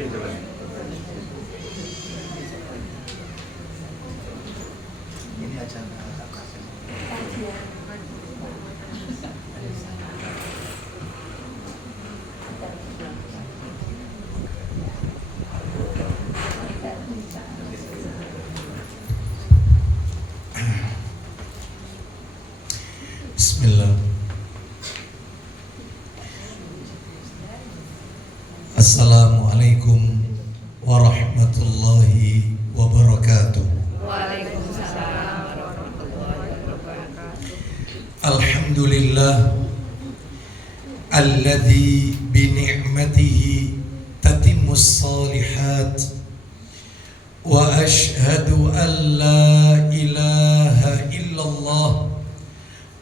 Ini acara apa? Bismillah. Assalamualaikum warahmatullahi wabarakatuh. Waalaikumsalam warahmatullahi wabarakatuh. Alhamdulillah alladzi bi ni'matihi tatimmus shalihat wa ashhadu an la ilaha illallah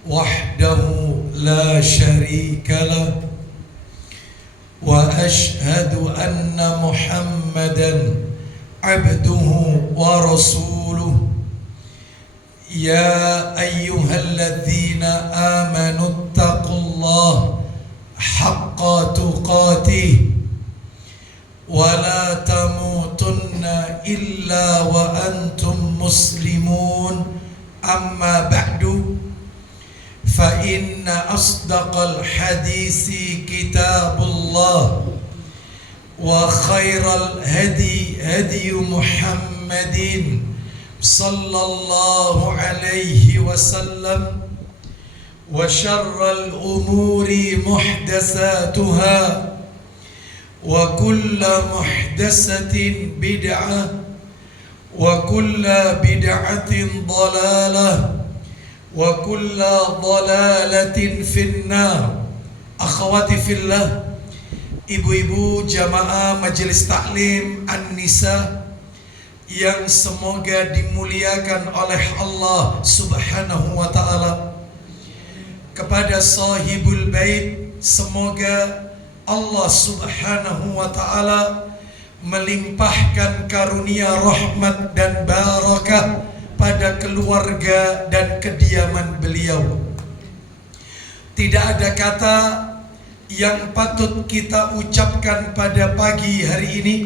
wahdahu la syarika lah wa ashhadu anna Muhammadan abduhu wa rasuluh. Ya ayyuhalladzina amanu taqullaha haqqa tuqatih wa la tamutunna illa wa antum muslimun. Amma ba'du, fa inna asdaqal hadisi kitabullah wa khairal hadi hadi Muhammadin sallallahu alaihi wasallam wa syarral umuri muhdatsatuha wa kulla muhdatsatin bid'ah wa kulla bid'atin dhalalah wa kulla dhalalatin finnar. Akhwati fillah, ibu-ibu jamaah majelis taklim An-Nisa yang semoga dimuliakan oleh Allah Subhanahu wa ta'ala. Kepada sahibul bait, semoga Allah Subhanahu wa ta'ala melimpahkan karunia rahmat dan barakah pada keluarga dan kediaman beliau. Tidak ada kata yang patut kita ucapkan pada pagi hari ini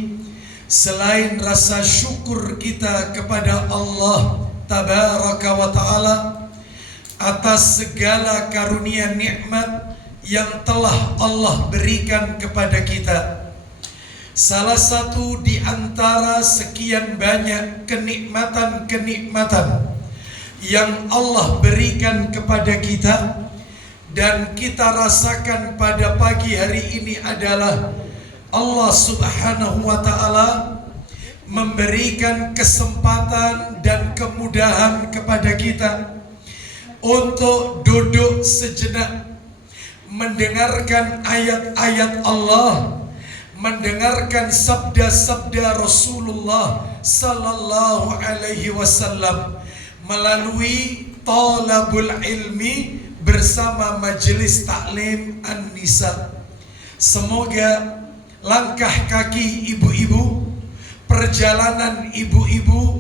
selain rasa syukur kita kepada Allah Tabaraka wa ta'ala atas segala karunia nikmat yang telah Allah berikan kepada kita. Salah satu di antara sekian banyak kenikmatan-kenikmatan yang Allah berikan kepada kita dan kita rasakan pada pagi hari ini adalah Allah Subhanahu wa ta'ala memberikan kesempatan dan kemudahan kepada kita untuk duduk sejenak mendengarkan ayat-ayat Allah, mendengarkan sabda-sabda Rasulullah sallallahu alaihi wasallam melalui talabul ilmi bersama majelis taklim An-Nisa. Semoga langkah kaki ibu-ibu, perjalanan ibu-ibu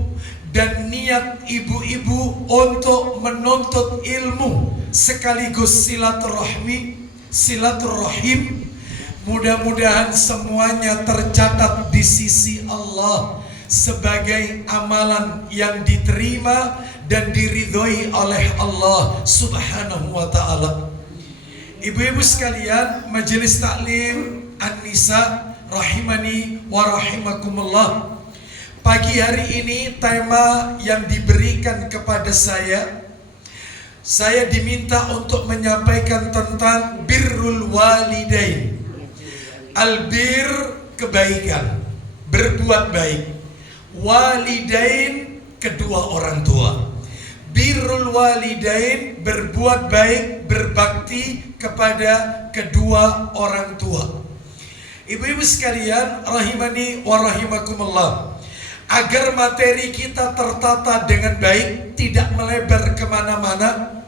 dan niat ibu-ibu untuk menuntut ilmu sekaligus silaturahim, mudah-mudahan semuanya tercatat di sisi Allah sebagai amalan yang diterima dan diridhoi oleh Allah Subhanahu wa ta'ala. Ibu-ibu sekalian, majelis taklim An-Nisa rahimani wa rahimakumullah. Pagi hari ini tema yang diberikan kepada saya diminta untuk menyampaikan tentang birrul walidain. Albir, kebaikan, berbuat baik. Walidain, kedua orang tua. Birrul walidain, berbuat baik, berbakti kepada kedua orang tua. Ibu-ibu sekalian rahimani wa rahimakumullah, agar materi kita tertata dengan baik, tidak melebar kemana-mana,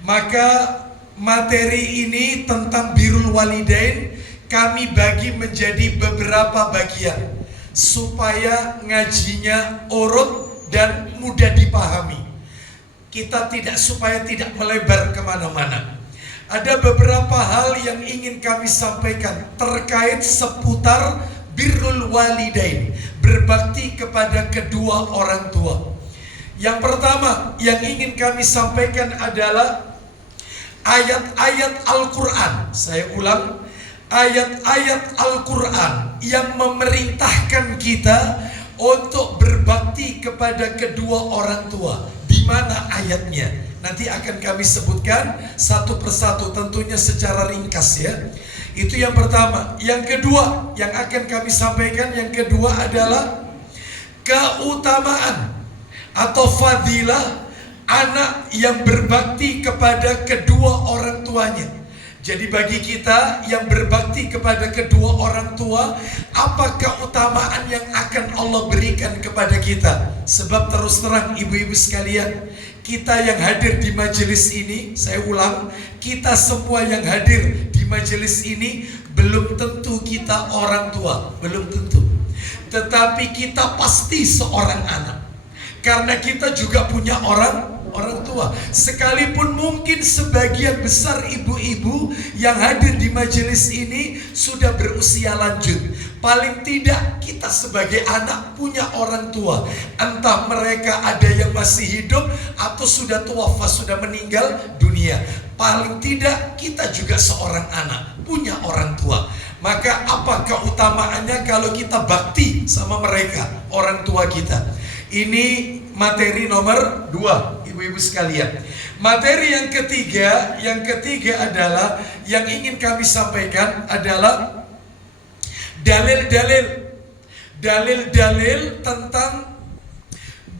maka materi ini tentang birrul walidain kami bagi menjadi beberapa bagian supaya ngajinya urut dan mudah dipahami. Supaya tidak melebar kemana-mana. Ada beberapa hal yang ingin kami sampaikan terkait seputar birrul walidain, berbakti kepada kedua orang tua. Yang pertama yang ingin kami sampaikan adalah ayat-ayat Al-Quran. Saya ulang, ayat-ayat Al-Quran yang memerintahkan kita untuk berbakti kepada kedua orang tua. Di mana ayatnya? Nanti akan kami sebutkan satu persatu, tentunya secara ringkas ya. Itu yang pertama. Yang kedua yang akan kami sampaikan, yang kedua adalah keutamaan atau fadilah anak yang berbakti kepada kedua orang tuanya. Jadi bagi kita yang berbakti kepada kedua orang tua, apa keutamaan yang akan Allah berikan kepada kita? Sebab terus terang ibu-ibu sekalian, kita yang hadir di majelis ini, saya ulang, kita semua yang hadir di majelis ini belum tentu kita orang tua, belum tentu. Tetapi kita pasti seorang anak. Karena kita juga punya orang tua. Sekalipun mungkin sebagian besar ibu-ibu yang hadir di majelis ini sudah berusia lanjut, paling tidak kita sebagai anak punya orang tua. Entah mereka ada yang masih hidup atau sudah tuafa, sudah meninggal dunia. Paling tidak kita juga seorang anak, punya orang tua. Maka apa keutamaannya kalau kita bakti sama mereka, orang tua kita? Ini materi nomor 2, ibu-ibu sekalian. Materi yang ketiga adalah yang ingin kami sampaikan adalah dalil-dalil tentang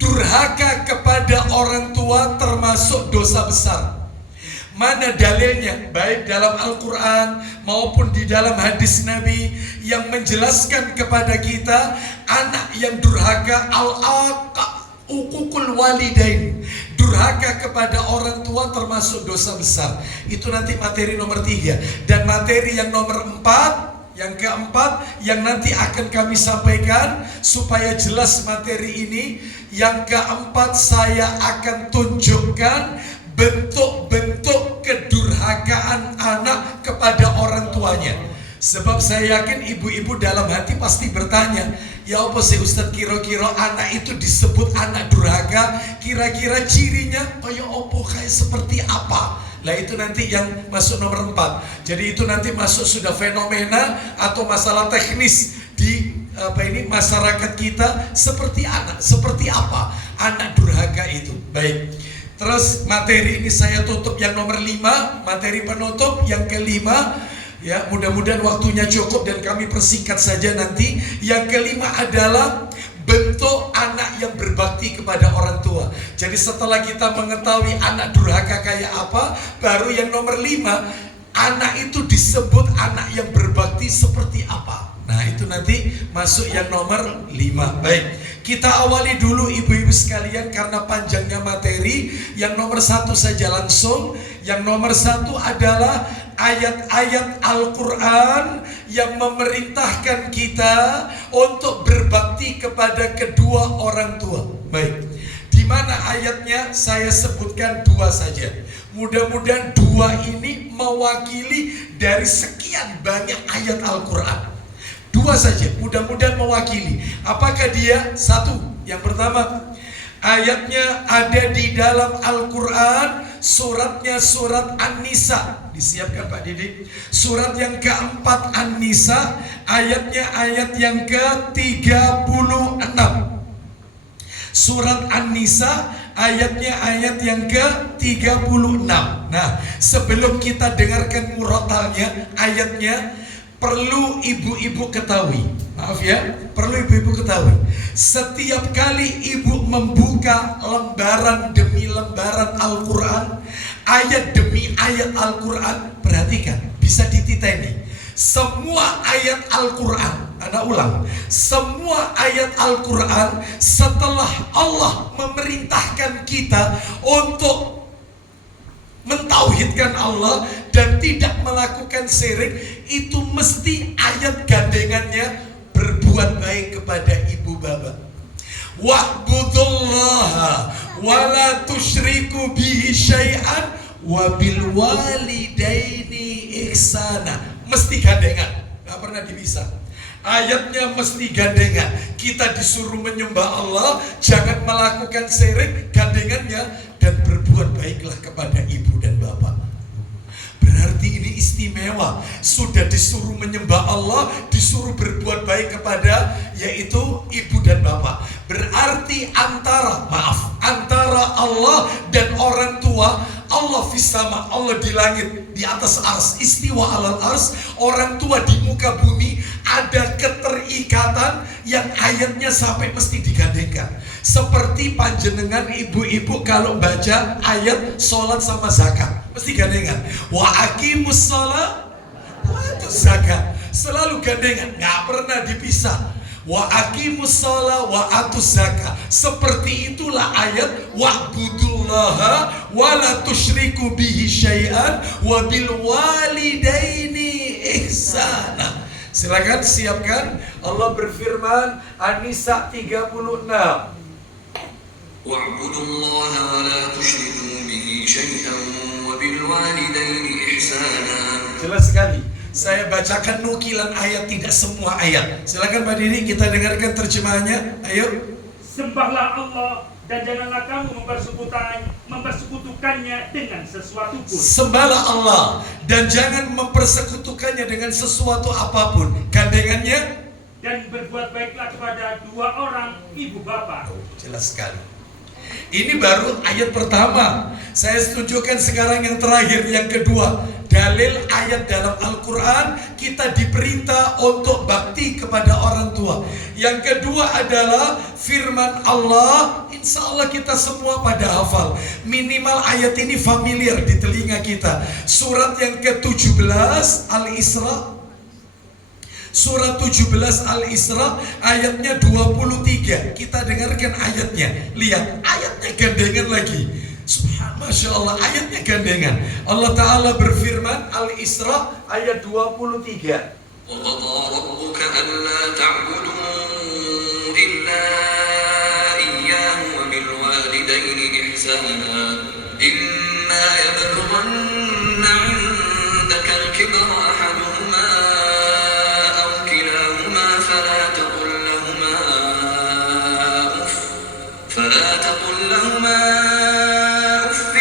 durhaka kepada orang tua termasuk dosa besar. Mana dalilnya? Baik dalam Al-Quran maupun di dalam hadis Nabi yang menjelaskan kepada kita anak yang durhaka, uququl walidain, durhaka kepada orang tua termasuk dosa besar. Itu nanti materi nomor 3. Dan materi yang nomor 4, yang keempat yang nanti akan kami sampaikan supaya jelas materi ini. Yang keempat, saya akan tunjukkan bentuk-bentuk kedurhakaan anak kepada orang tuanya. Sebab saya yakin ibu-ibu dalam hati pasti bertanya, ya apa sih Ustadz, kira-kira anak itu disebut anak durhaka, kira-kira cirinya kayak apa, kayak seperti apa? Lah itu nanti yang masuk nomor 4. Jadi itu nanti masuk sudah fenomena atau masalah teknis di masyarakat kita, seperti anak, seperti apa anak durhaka itu. Baik. Terus materi ini saya tutup yang nomor 5, materi penutup yang kelima. Ya, mudah-mudahan waktunya cukup dan kami persingkat saja nanti. Yang kelima adalah bentuk anak yang berbakti kepada orang tua. Jadi setelah kita mengetahui anak durhaka kayak apa, baru yang nomor 5, anak itu disebut anak yang berbakti seperti apa. Nah itu nanti masuk yang nomor 5. Baik, kita awali dulu ibu-ibu sekalian karena panjangnya materi. Yang nomor 1 saja langsung. Yang nomor 1 adalah ayat-ayat Al-Quran yang memerintahkan kita untuk berbakti kepada kedua orang tua. Baik, di mana ayatnya? Saya sebutkan 2 saja. Mudah-mudahan 2 ini mewakili dari sekian banyak ayat Al-Quran. 2 saja, mudah-mudahan mewakili. Apakah dia? 1, yang pertama, ayatnya ada di dalam Al-Quran, suratnya surat An-Nisa. Disiapkan Pak Didik. Surat yang keempat An-Nisa, ayatnya ayat yang ke-36. Surat An-Nisa, ayatnya ayat yang ke-36. Nah, sebelum kita dengarkan murotalnya, ayatnya, perlu ibu-ibu ketahui, maaf ya, perlu ibu-ibu ketahui, setiap kali ibu membuka lembaran demi lembaran Al-Quran, ayat demi ayat Al-Quran, perhatikan, bisa dititeni. Semua ayat Al-Quran, Anda ulang, semua ayat Al-Quran setelah Allah memerintahkan kita untuk mentauhidkan Allah dan tidak melakukan syirik, itu mesti ayat gandengannya berbuat baik kepada ibu bapa. Wa'budullaha wa la tusyriku bihi syai'an wa bil walidaini ihsana. Mesti gandengan, gak pernah dipisah. Ayatnya mesti gandengan. Kita disuruh menyembah Allah, jangan melakukan syirik, gandengannya, dan berbuat baiklah kepada ibu dan bapak. Berarti ini istimewa. Sudah disuruh menyembah Allah, disuruh berbuat baik kepada yaitu ibu dan bapak. Berarti antara Allah dan orang tua, Allah fisama, Allah di langit, di atas ars, istiwa alal ars, orang tua di muka bumi, ada keterikatan yang ayatnya sampai mesti digandengkan. Seperti panjenengan ibu-ibu kalau baca ayat sholat sama zakat, mesti gandengan. Wa aqimus sholat wa atuz zakat, selalu gandengan, nggak pernah dipisah. Wa aqimus sholat wa atuz zakat. Seperti itulah ayat wa'budullaha wa la tusyriku bihi syai'an wa bil walidaini ihsana. Silakan siapkan. Allah berfirman An-Nisa 36. Wa'budullaha wa la tusyriku bihi syai'an wa bil walidaini ihsana. Jelas sekali. Saya bacakan nukilan ayat, tidak semua ayat. Silakan Pak Didi, kita dengarkan terjemahannya. Ayo. Sembahlah Allah dan janganlah kamu mempersekutukannya dengan sesuatu pun. Sembahlah Allah dan jangan mempersekutukannya dengan sesuatu apapun. Gandengannya, Dan berbuat baiklah kepada dua orang ibu bapak. jelas sekali. Ini baru ayat pertama. Saya tunjukkan sekarang yang terakhir, yang kedua. Dalil ayat dalam Al-Quran, kita diperintah untuk bakti kepada orang tua. Yang kedua adalah firman Allah. Insya Allah kita semua pada hafal. Minimal ayat ini familiar di telinga kita. Surat yang ke-17 Al-Isra. Surat 17 Al-Isra ayatnya 23. Kita dengarkan ayatnya. Lihat, ayatnya gandengan lagi. Masya Allah, ayatnya gandengan. Allah Ta'ala berfirman Al-Isra ayat 23. وَقَضَى رَبُّكَ أَلَّا تَعْبُدُوا إِلَّا إِيَّاهُ وَبِالْوَالِدَيْنِ إِحْسَانًا إِمَّا يَبْلُغَنَّ عِندَكَ الْكِبَرَ أَحَدُهُمَا أَوْ كِلَاهُمَا فَلَا تَقُل لَّهُمَا أُفٍّ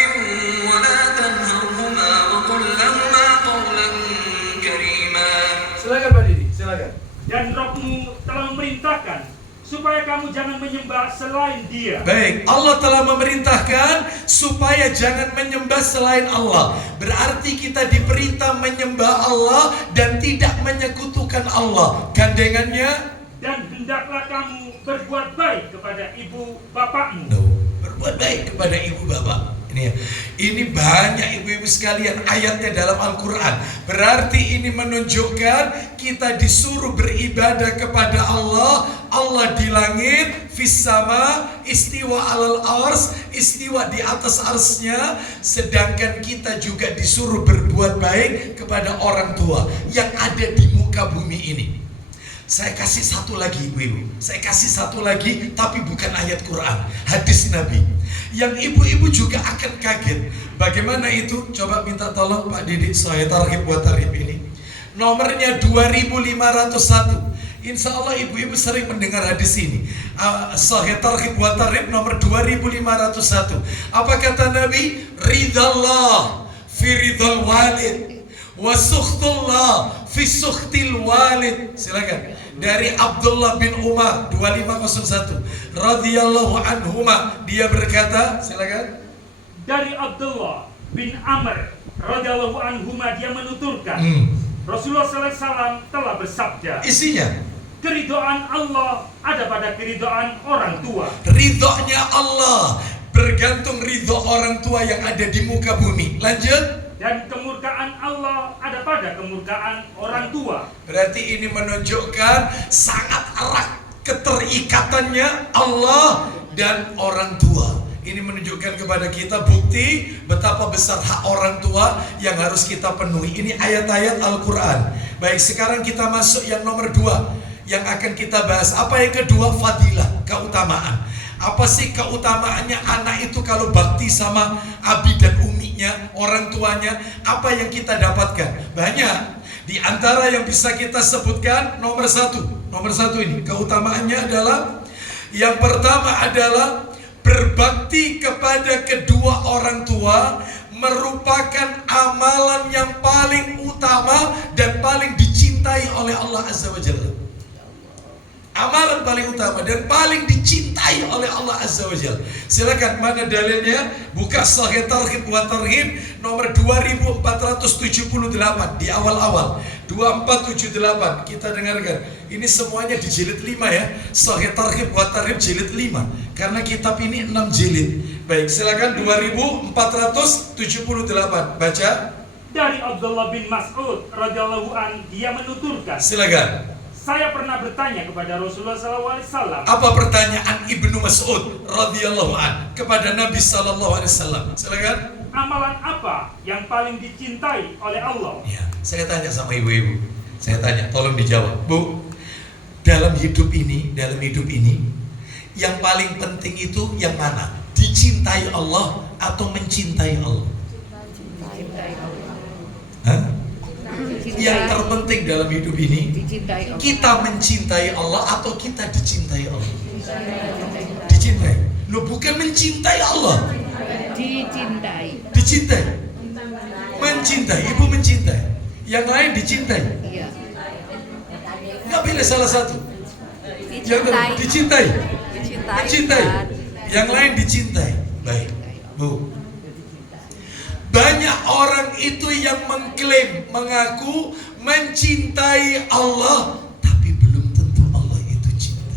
وَلَا تَنْهَرْهُمَا وَقُل لَّهُمَا قَوْلًا كَرِيمًا. Silakan Pak Didi, silakan. Dan Rabbmu telah memerintahkan supaya kamu jangan menyembah selain Dia. Baik, Allah telah memerintahkan supaya jangan menyembah selain Allah. Berarti kita diperintah menyembah Allah dan tidak menyekutukan Allah. Gandengannya, Dan hendaklah kamu berbuat baik kepada ibu bapakmu. berbuat baik kepada ibu bapak. Ini banyak ibu-ibu sekalian ayatnya dalam Al-Quran. Berarti ini menunjukkan kita disuruh beribadah kepada Allah. Allah di langit, fis sama, istiwa alal ars, istiwa di atas arsnya. Sedangkan kita juga disuruh berbuat baik kepada orang tua yang ada di muka bumi ini. Saya kasih satu lagi ibu-ibu. Saya kasih satu lagi, tapi bukan ayat Quran, hadis Nabi. Yang ibu-ibu juga akan kaget. Bagaimana itu? Coba minta tolong Pak Didi, saya tarhib buat tarhib ini. Nomornya 2501. Insya Allah ibu-ibu sering mendengar hadis ini. Sahih tarhib buat tarhib nomor 2501. Apa kata Nabi? Ridallah fi ridal walid wa sukhtullah fi sukhtil walid. Silakan. Dari Abdullah bin Umar 2501 radhiyallahu anhuma, dia berkata, silakan. Dari Abdullah bin Amr radhiyallahu anhuma, dia menuturkan, Rasulullah SAW telah bersabda, Isinya, keridhaan Allah ada pada keridhaan orang tua. ridhonya Allah bergantung ridho orang tua yang ada di muka bumi. Lanjut. Dan kemurkaan Allah ada pada kemurkaan orang tua. Berarti ini menunjukkan sangat erat keterikatannya Allah dan orang tua. Ini menunjukkan kepada kita bukti betapa besar hak orang tua yang harus kita penuhi. Ini ayat-ayat Al-Quran. Baik, sekarang kita masuk yang nomor 2 yang akan kita bahas. Apa yang kedua? Fadilah, keutamaan. Apa sih keutamaannya anak itu kalau bakti sama abi dan uminya, orang tuanya? Apa yang kita dapatkan? Banyak. Di antara yang bisa kita sebutkan nomor satu ini keutamaannya adalah yang pertama adalah berbakti kepada kedua orang tua merupakan amalan yang paling utama dan paling dicintai oleh Allah Azza wa Jalla. Amalan paling utama dan paling dicintai oleh Allah Azza wa Jalla. Silakan, mana dalilnya? Buka Sahih Targhib wa Tarhib nomor 2478 di awal-awal. 2478 kita dengarkan. Ini semuanya di jilid 5 ya. Sahih Targhib wa Tarhib jilid 5. Karena kitab ini 6 jilid. Baik, silakan 2478 baca. Dari Abdullah bin Mas'ud radhiyallahu an, dia menuturkan. Silakan. Saya pernah bertanya kepada Rasulullah SAW. Apa pertanyaan Ibnu Mas'ud radhiyallahu an kepada Nabi sallallahu alaihi wasallam? Silakan. Amalan apa yang paling dicintai oleh Allah? Ya, saya tanya sama ibu-ibu. Saya tanya, tolong dijawab. Bu, dalam hidup ini yang paling penting itu yang mana? Dicintai Allah atau mencintai Allah? Hah? Yang terpenting dalam hidup ini kita mencintai Allah atau kita dicintai Allah? Dicintai. Lu bukan mencintai Allah. Dicintai. Mencintai. Ibu mencintai. Yang lain dicintai. Iya. Nggak pilih salah satu. Yang dicintai. Mencintai. Yang lain dicintai. Baik, Bu. Banyak orang itu yang mengklaim, mengaku mencintai Allah, tapi belum tentu Allah itu cinta.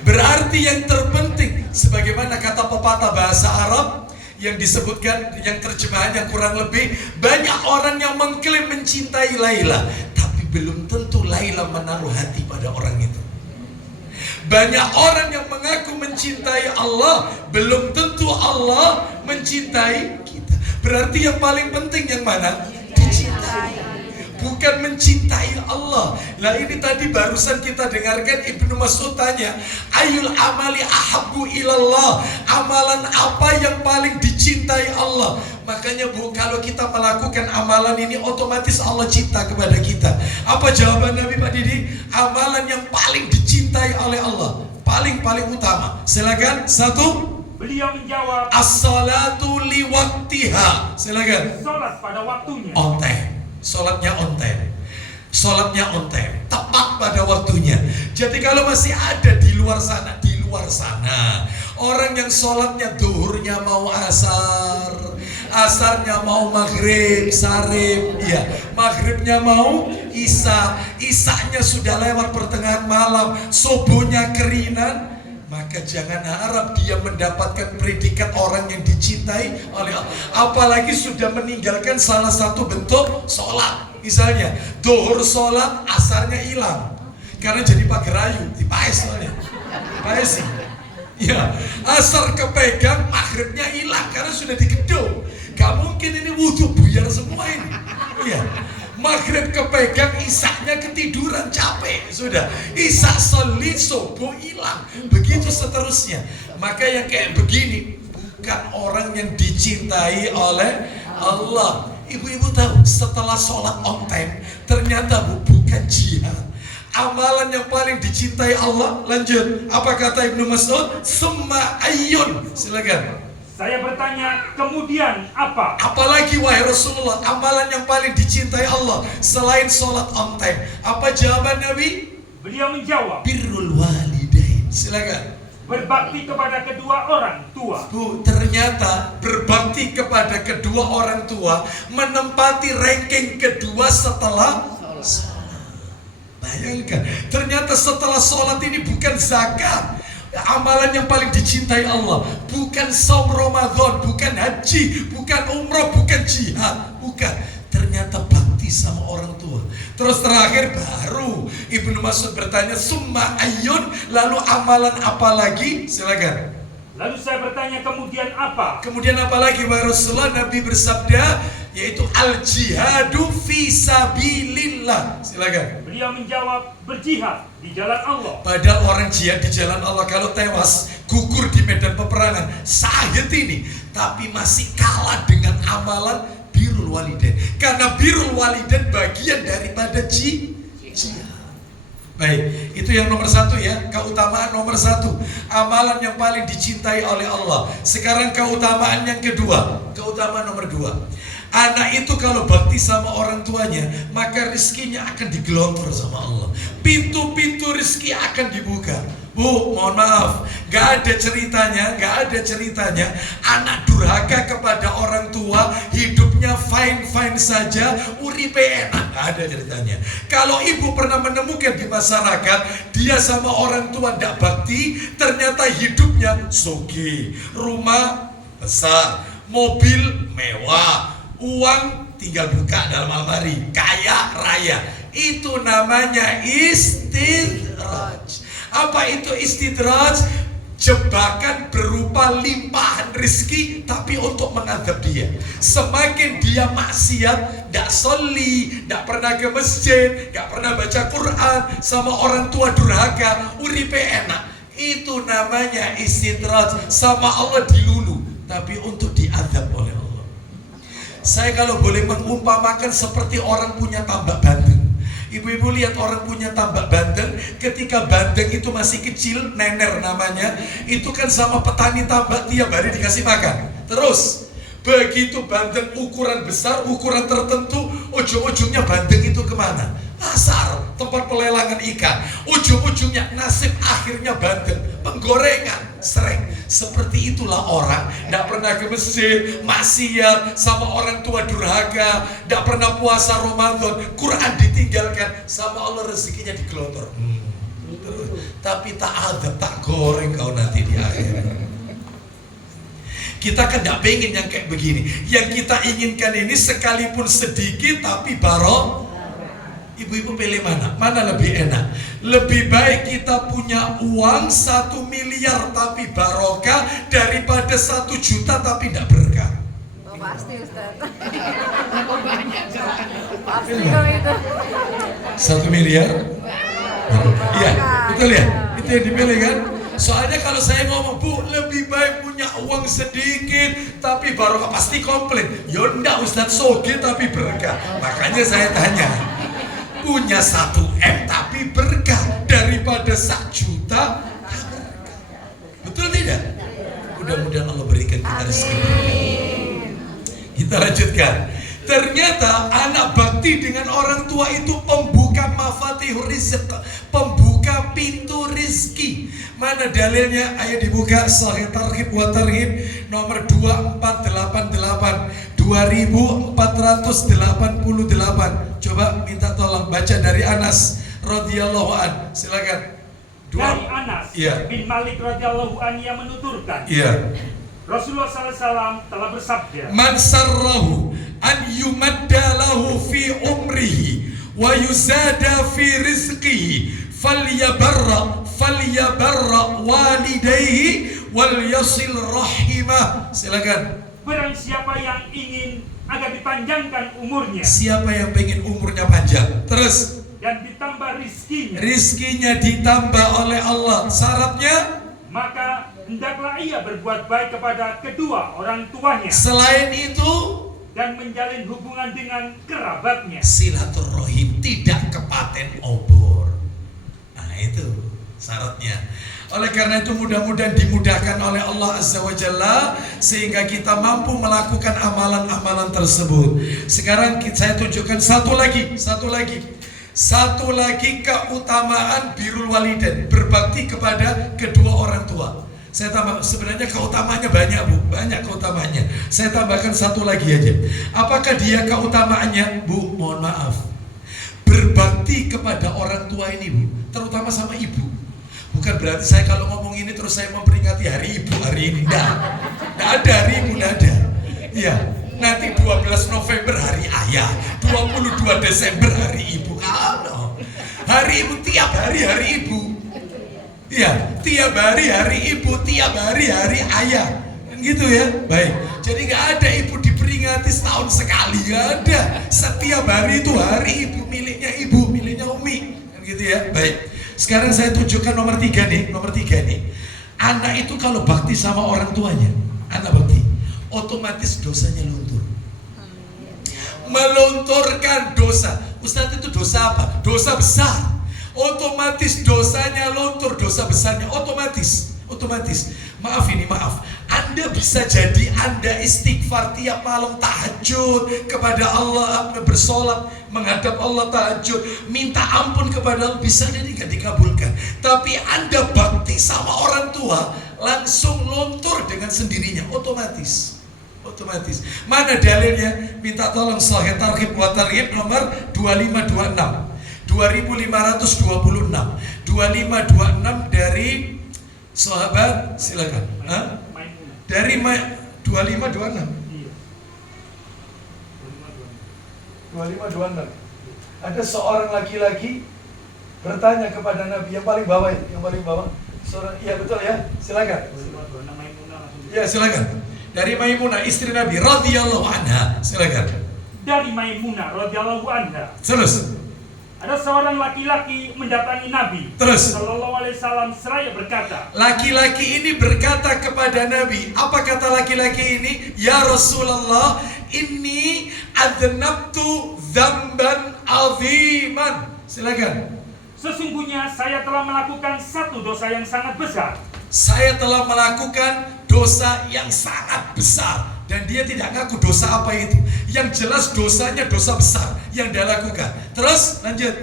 Berarti yang terpenting, sebagaimana kata pepatah bahasa Arab yang disebutkan, yang terjemahannya kurang lebih, banyak orang yang mengklaim mencintai Laila, tapi belum tentu Laila menaruh hati pada orang itu. Banyak orang yang mengaku mencintai Allah, belum tentu Allah mencintai kita. Berarti yang paling penting yang mana? Dicintai, bukan mencintai Allah. Nah ini tadi barusan kita dengarkan Ibnu Mas'ud tanya, ayul amali ahabbu ilallah, amalan apa yang paling dicintai Allah? Makanya Bu, kalau kita melakukan amalan ini otomatis Allah cinta kepada kita. Apa jawaban Nabi Pak Didi? Amalan yang paling dicintai oleh Allah, paling utama. Silakan. Satu, Beliau menjawab, as-salatu li waqtiha. Silakan. sholat pada waktunya. On time. Sholatnya on time. Sholatnya on time, tepat pada waktunya. Jadi kalau masih ada di luar sana orang yang sholatnya duhurnya mau asar, asarnya mau maghrib, sarib, ya, maghribnya mau isya, isyanya sudah lewat pertengahan malam, subuhnya kerinan, maka jangan harap dia mendapatkan predikat orang yang dicintai oleh Allah. Apalagi sudah meninggalkan salah satu bentuk sholat. Misalnya duhur sholat, asarnya hilang karena jadi pagerayu, dipaes soalnya, dipaes sih. Ya, asar kepegang, maghribnya hilang karena sudah digedung. Gak mungkin ini wudhu buyar semua ini. Ya, maghrib kepegang, isyanya ketiduran, capek sudah. Isya sholat, subuh hilang, begitu seterusnya. Maka yang kayak begini bukan orang yang dicintai oleh Allah. Ibu-ibu tahu setelah sholat on time ternyata bukan jihad. Amalan yang paling dicintai Allah. Lanjut, apa kata Ibnu Mas'ud? Summa ayyun. Silakan. Saya bertanya, kemudian apa? Apalagi wahai Rasulullah, amalan yang paling dicintai Allah selain sholat on time. Apa jawaban Nabi? Beliau menjawab, Birrul walidain. Silakan. berbakti kepada kedua orang tua. Bu, ternyata berbakti kepada kedua orang tua menempati ranking kedua setelah sholat. Bayangkan, ternyata setelah sholat ini bukan zakat, amalan yang paling dicintai Allah, bukan saum Ramadan, bukan haji, bukan umrah, bukan jihad, bukan. Ternyata bakti sama orang tua. Terus terakhir baru Ibnu Mas'ud bertanya, summa ayyun, lalu amalan apa lagi? Silakan. Lalu saya bertanya, kemudian apa? Kemudian apa lagi wahai Rasulullah? Nabi bersabda, yaitu al-jihadu fi sabilillah. Silakan. Beliau menjawab, berjihad di jalan Allah. Padahal orang jihad di jalan Allah kalau tewas, gugur di medan peperangan, syahid ini, tapi masih kalah dengan amalan birrul walidain. Karena birrul walidain bagian daripada jihad. Baik, itu yang nomor satu ya, keutamaan nomor satu, amalan yang paling dicintai oleh Allah. Sekarang keutamaan yang kedua, keutamaan nomor dua. Anak itu kalau bakti sama orang tuanya, maka rezekinya akan digelontor sama Allah. Pintu-pintu rezeki akan dibuka. Bu, mohon maaf, gak ada ceritanya anak durhaka kepada orang tua, hidupnya fine-fine saja, uripe enak, gak ada ceritanya. Kalau ibu pernah menemukan di masyarakat, dia sama orang tua gak bakti, ternyata hidupnya sugih, rumah besar, mobil mewah, uang tinggal buka dalam almari, kaya raya. Itu namanya istidraj. Apa itu istidraj? Jebakan berupa limpahan rezeki tapi untuk mengadab dia. Semakin dia maksiat, gak soli, gak pernah ke masjid, gak pernah baca Quran, sama orang tua durhaka, uripe enak. Itu namanya istidraj. Sama Allah dilulu, tapi untuk diadab oleh Allah. Saya kalau boleh mengumpamakan seperti orang punya tambak bandeng. Ibu-ibu lihat orang punya tambak bandeng, ketika bandeng itu masih kecil, nener namanya, itu kan sama petani tambak tiap hari dikasih makan. Terus begitu bandeng ukuran besar, ukuran tertentu, ujung-ujungnya bandeng itu kemana? Pasar, tempat pelelangan ikan. Ujung-ujungnya nasib akhirnya bandeng, penggorengan, sering. Seperti itulah orang, tidak pernah ke masjid, maksiat, sama orang tua durhaka, tidak pernah puasa Ramadan, Quran ditinggalkan, sama Allah rezekinya digelontor. Tapi tak ada, tak goreng kau nanti di akhir. Kita kan tidak pengen yang kayak begini. Yang kita inginkan ini sekalipun sedikit tapi barokah. Ibu-ibu pilih mana? Mana lebih enak? Lebih baik kita punya uang 1 miliar tapi barokah daripada 1 juta tapi tidak berkah. Oh, pasti Ustaz. Pasti kalau itu. 1 miliar? Iya, betul ya? Itu yang dipilih kan? Soalnya kalau saya ngomong, Bu, lebih baik punya uang sedikit tapi barokah, pasti komplain. Ya enggak Ustaz, soge tapi berkah. Makanya saya tanya, punya 1 M tapi berkah daripada 1 juta berkah. Betul tidak? Mudah-mudahan Allah berikan kita rezeki. Kita lanjutkan. Ternyata anak bakti dengan orang tua itu pembuka mafatihur rizq, pembuka pintu rizki. Mana dalilnya? Ayo dibuka Sahih Targhib wa Tarhib nomor 2488 2488. Coba minta tolong baca dari Anas radhiyallahu an. Silakan. Dari Anas Iya. bin Malik radhiyallahu an yang menuturkan, Iya. Rasulullah SAW telah bersabda, Man sarrahu an yumadda lahu fi umrihi wa yuzada fi rizqihi falyabarra walidayhi wal yasil rahimah. Silakan. barang siapa yang ingin agar dipanjangkan umurnya, Siapa yang pengen umurnya panjang, terus dan ditambah rizkinya, rizkinya ditambah oleh Allah, syaratnya maka hendaklah ia berbuat baik kepada kedua orang tuanya selain itu dan menjalin hubungan dengan kerabatnya. silaturahim, tidak kepaten obor. Nah itu syaratnya. Oleh karena itu mudah-mudahan dimudahkan oleh Allah Azza wa Jalla sehingga kita mampu melakukan amalan-amalan tersebut. Sekarang saya tunjukkan satu lagi keutamaan birrul walidain, berbakti kepada kedua orang tua. Saya tambah, sebenarnya keutamaannya banyak Bu, banyak keutamaannya. Saya tambahkan satu lagi aja. Apakah dia keutamaannya? Bu, mohon maaf, berbakti kepada orang tua ini Bu, terutama sama ibu. Bukan berarti saya kalau ngomong ini terus saya memperingati hari ibu hari ini. Nggak ada hari ibu, nggak ada. Iya, nanti 12 November hari ayah, 22 Desember hari ibu. Kalau hari ibu tiap hari ibu. Iya, tiap hari ibu, tiap hari ayah. Kan gitu ya. Baik. Jadi nggak ada ibu diperingati setahun sekali, nggak ada. Setiap hari itu hari ibu, miliknya Umi. Kan gitu ya. Baik. Sekarang saya tunjukkan nomor 3 nih. Anak itu kalau bakti sama orang tuanya, anak bakti, otomatis dosanya luntur. melunturkan dosa. Ustadz, itu dosa apa? Dosa besar. Otomatis dosanya luntur, dosa besarnya otomatis. Maaf. Anda bisa jadi Anda istighfar tiap malam, tahajud kepada Allah, bersolat menghadap Allah, tahajud, minta ampun kepada Allah, bisa jadi nggak dikabulkan. Tapi Anda bakti sama orang tua, langsung luntur dengan sendirinya, otomatis. Mana dalilnya? Minta tolong Sahih Targhib wa Tarhib nomor 2526 2526 dari sahabat, silakan. Dari 2526 ada seorang laki-laki bertanya kepada Nabi, yang paling bawah. Seorang, iya betul ya, silakan. Ya silakan. Dari Maimunah istri Nabi radhiyallahu anha, silakan. Dari Maimunah radhiyallahu anha. Terus. Ada seorang laki-laki mendatangi Nabi Sallallahu Alaihi Wasallam seraya berkata. Laki-laki ini berkata kepada Nabi, apa kata laki-laki ini? Ya Rasulullah, inni adnabtu dzamban aziman. Silakan. Sesungguhnya saya telah melakukan satu dosa yang sangat besar. Saya telah melakukan dosa yang sangat besar. Dan dia tidak ngaku dosa apa itu. Yang jelas dosanya dosa besar yang dia lakukan. Terus lanjut.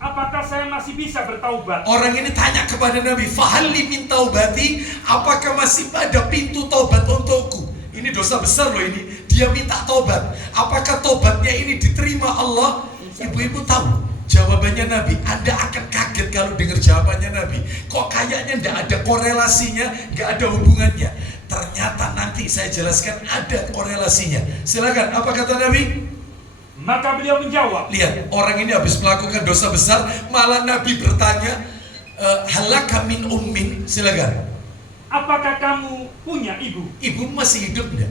Apakah saya masih bisa bertaubat? Orang ini tanya kepada Nabi, fahalli min taubati, apakah masih ada pintu taubat untukku? Ini dosa besar loh ini. Dia minta taubat. Apakah taubatnya ini diterima Allah? Ibu-ibu tahu jawabannya Nabi. Anda akan kaget kalau dengar jawabannya Nabi. Kok kayaknya tidak ada korelasinya, nggak ada hubungannya. Ternyata nanti saya jelaskan ada korelasinya. Silakan, apa kata Nabi? Maka beliau menjawab. Lihat, orang ini habis melakukan dosa besar, malah Nabi bertanya, halaka min ummin. Silakan. Apakah kamu punya ibu? Ibu masih hidup enggak?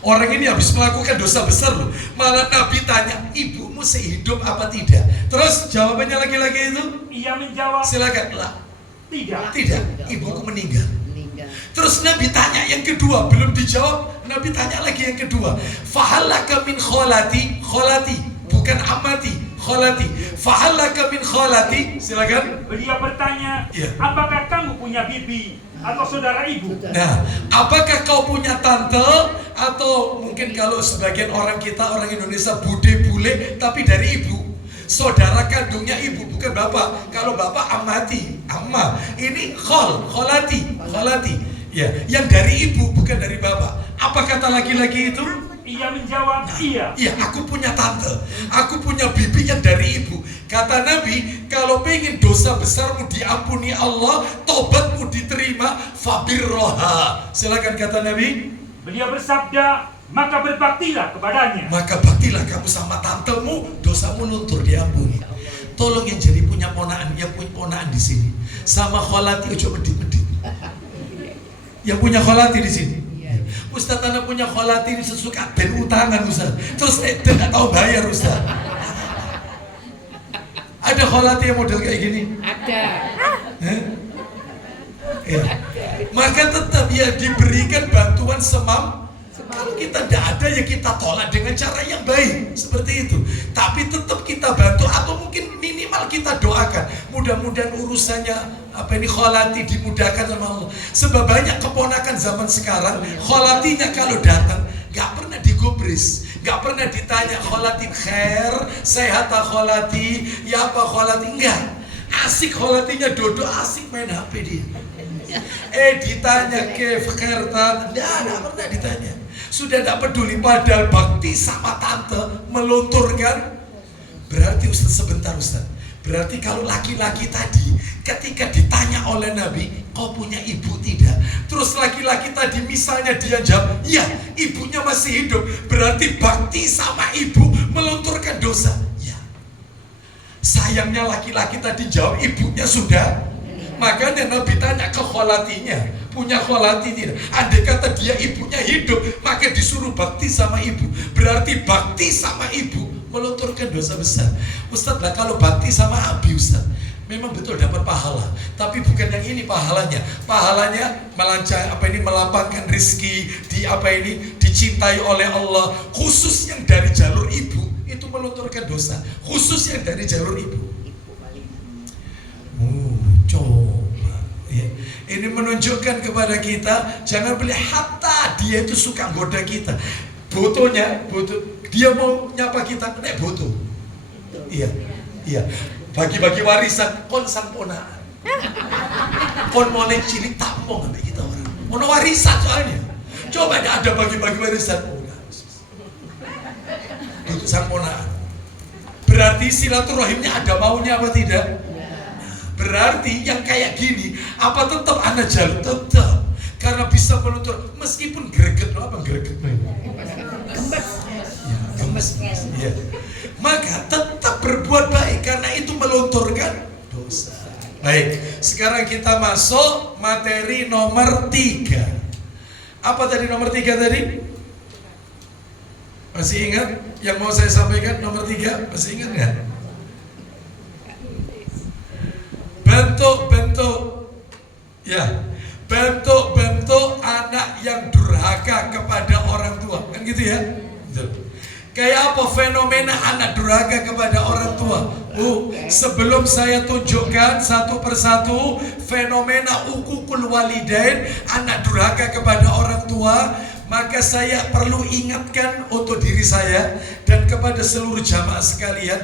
Orang ini habis melakukan dosa besar loh. Malah Nabi tanya, ibumu masih hidup apa tidak? Terus jawabannya laki-laki itu? Ia menjawab. Silakan. Lah. Tidak. Ibuku meninggal. Terus Nabi tanya yang kedua, belum dijawab. Nabi tanya lagi yang kedua. Fahalaka min kholati, bukan amati, kholati. Fahalaka min kholati, silakan. Beliau bertanya, apakah kamu punya bibi atau saudara ibu? Nah, apakah kau punya tante atau mungkin kalau sebagian orang kita, orang Indonesia, bude bule tapi dari ibu, saudara kandungnya ibu, bukan bapak. Kalau bapak amati, amma. Ini kholati. Ya, yang dari ibu bukan dari bapak. Apa kata laki-laki itu? Ia menjawab, iya. Iya, aku punya tante, aku punya bibi yang dari ibu. Kata Nabi, kalau pengen dosa besarmu diampuni Allah, tobatmu diterima, fabirroha. Silakan kata Nabi. Beliau bersabda, maka berbaktilah kepadanya. Maka baktilah kamu sama tantemu, dosamu luntur diampuni. Tolong yang jadi punya ponaan, yang punya ponaan di sini, sama kholati ojo medit-medit. Yang punya kholati di sini. Ustaz, anak punya kholati ini sesuka ben utangan Ustaz. Terus tidak tahu bayar Ustaz. Ada kholati yang model kayak gini? Ada. Ya. Maka tetap ya diberikan bantuan kalau kita tidak ada ya kita tolak dengan cara yang baik seperti itu. Tapi tetap kita bantu atau mungkin minimal kita doakan. Mudah-mudahan urusannya kholati dimudahkan sama Allah. Sebab banyak keponakan zaman sekarang kholatinya kalau datang gak pernah digubris, gak pernah ditanya kholati khair, sehat kholati, ya apa kholati, enggak. Asik kholatinya dodok, asik main HP dia. Ditanya ke khairtan, enggak pernah ditanya. Sudah tidak peduli, padahal bakti sama tante melunturkan. Berarti Ustaz, sebentar Ustaz, berarti kalau laki-laki tadi ketika ditanya oleh Nabi, kau punya ibu tidak? Terus laki-laki tadi misalnya dia jawab, iya ibunya masih hidup, berarti bakti sama ibu melunturkan dosa. Ya. Sayangnya laki-laki tadi jawab ibunya sudah. Makanya Nabi tanya ke kholatinya, punya kholati tidak? Andai kata dia ibunya hidup, maka disuruh bakti sama ibu. Berarti bakti sama ibu melunturkan dosa besar. Ustaz, lah kalau bakti sama abi Ustaz, memang betul dapat pahala, tapi bukan yang ini pahalanya. Pahalanya melapangkan rizki, dicintai oleh Allah. Khusus yang dari jalur ibu melunturkan dosa, khusus yang dari jalur ibu. Ibu paling. Coba ya. Ini menunjukkan kepada kita, jangan beli hatta dia itu suka goda kita. Botonya, dia mau nyapa kita kena boto. Iya, iya. Bagi-bagi warisan, kon sang ponaan. Kon mulai cilik tak mau ngambil kita orang. Mau warisan soalnya. Coba ada bagi-bagi warisan. Itu sang ponaan. Berarti silaturahimnya ada maunya apa tidak? Berarti yang kayak gini, apa tetap anak jalur? Tetap. Karena bisa meluntur, meskipun greget, apa greget? Gemes. Ya. Maka tetap berbuat baik, karena itu melunturkan dosa. Baik, sekarang kita masuk materi nomor 3. Apa tadi nomor 3 tadi? Masih ingat yang mau saya sampaikan nomor 3? Masih ingat nggak? Bentuk anak yang durhaka kepada orang tua, kan gitu ya? Kayak apa fenomena anak durhaka kepada orang tua? Sebelum saya tunjukkan satu persatu fenomena uququl walidain, anak durhaka kepada orang tua, maka saya perlu ingatkan untuk diri saya dan kepada seluruh jamaah sekalian.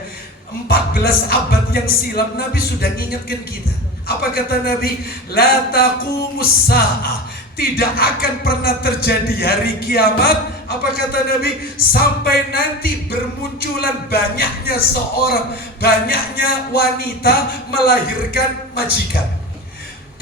14 abad yang silam Nabi sudah mengingatkan kita. Apa kata Nabi? La taqumus sa'ah, tidak akan pernah terjadi hari kiamat. Apa kata Nabi? Sampai nanti bermunculan banyaknya wanita melahirkan majikan.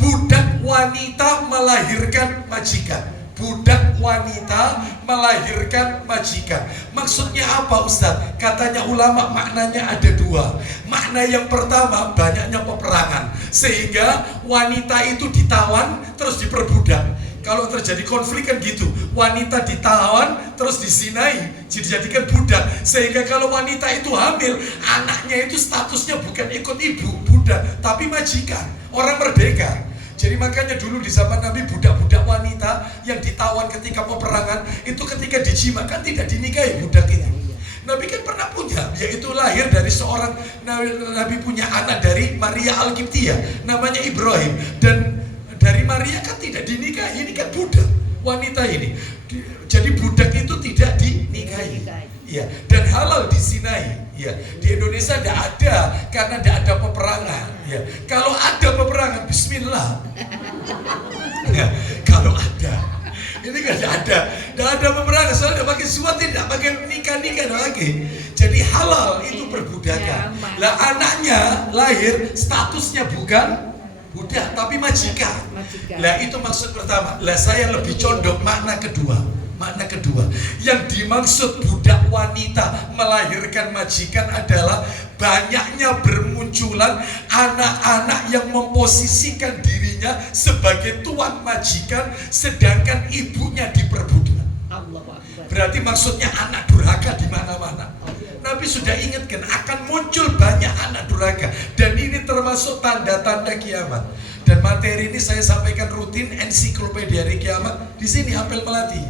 Budak wanita melahirkan majikan. Budak wanita melahirkan majikan. Maksudnya apa Ustaz? Katanya ulama maknanya ada 2. Makna yang pertama, banyaknya peperangan, sehingga wanita itu ditawan terus diperbudak. Kalau terjadi konflik kan gitu, wanita ditawan terus disinai, dijadikan budak. Sehingga kalau wanita itu hamil, anaknya itu statusnya bukan ikut ibu, budak, tapi majikan, orang merdeka. Jadi makanya dulu di zaman Nabi budak-budak wanita yang ditawan ketika peperangan itu ketika dijima kan tidak dinikahi budak ini. Nabi kan pernah punya, yaitu lahir dari seorang Nabi punya anak dari Maria Al-Qibtiyah, namanya Ibrahim, dan dari Maria kan tidak dinikahi, ini kan budak wanita ini. Jadi budak itu tidak dinikahi. Ya, dan halal disinai. Ya, di Indonesia tidak ada karena tidak ada peperangan. Ya, kalau ada peperangan, Bismillah. Ya, kalau ada, ini kan tidak ada peperangan. Soalnya tidak pakai suat, tidak pakai nikah lagi. Jadi halal itu perbudakan. Lah anaknya lahir statusnya bukan budak tapi majikan. Lah itu maksud pertama. Lah saya lebih condong makna kedua. Makna kedua, yang dimaksud budak wanita melahirkan majikan adalah banyaknya bermunculan anak-anak yang memposisikan dirinya sebagai tuan majikan, sedangkan ibunya diperbudak. Berarti maksudnya anak durhaka di mana-mana. Nabi sudah ingatkan akan muncul banyak anak durhaka, dan ini termasuk tanda-tanda kiamat. Dan materi ini saya sampaikan rutin, ensiklopedia hari kiamat. Di sini Apel Melati,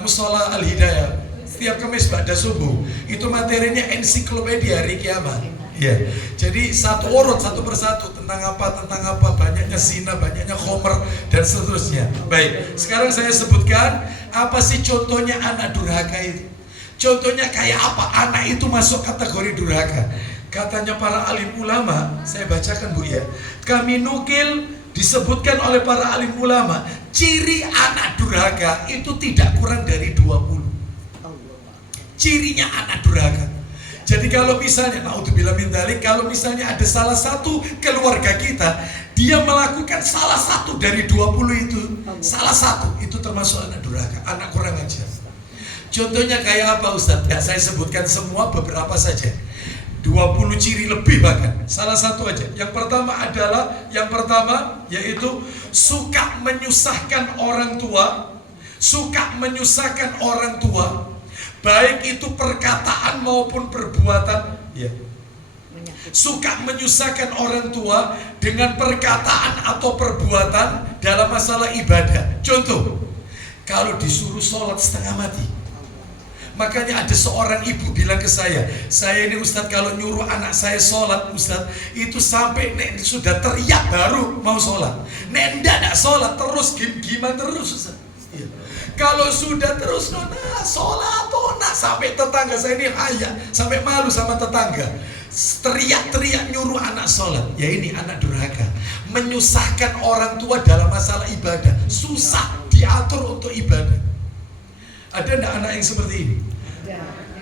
Musola Al-Hidayah, setiap Kamis pada subuh. Itu materinya ensiklopedia hari kiamat. Ya, jadi satu urut satu persatu tentang apa, banyaknya zina, banyaknya khomer dan seterusnya. Baik, sekarang saya sebutkan apa sih contohnya anak durhaka itu. Contohnya kayak apa anak itu masuk kategori durhaka. Katanya para alim ulama, saya bacakan Bu ya. Kami nukil disebutkan oleh para alim ulama, ciri anak durhaka itu tidak kurang dari 20. Cirinya anak durhaka. Jadi kalau misalnya, naudzubillah min dzalik, kalau misalnya ada salah satu keluarga kita, dia melakukan salah satu dari 20 itu, salah satu itu termasuk anak durhaka, anak kurang ajar. Contohnya kayak apa Ustaz? Ya, saya sebutkan semua, beberapa saja. 20 ciri lebih bahkan. Salah satu aja. Yang pertama yaitu suka menyusahkan orang tua. Suka menyusahkan orang tua, baik itu perkataan maupun perbuatan. Ya. Suka menyusahkan orang tua dengan perkataan atau perbuatan dalam masalah ibadah. Contoh, kalau disuruh sholat setengah mati, Makanya ada seorang ibu bilang ke saya ini Ustadz kalau nyuruh anak saya sholat Ustadz, itu sampai nek sudah teriak baru mau sholat. Nek enggak sholat terus gimana terus Ustadz. Iya. Kalau sudah terus sholat sampai tetangga saya ini sampai malu sama tetangga. Teriak-teriak nyuruh anak sholat. Ya ini anak durhaka, menyusahkan orang tua dalam masalah ibadah. Susah diatur untuk ibadah. Ada enggak anak yang seperti ini?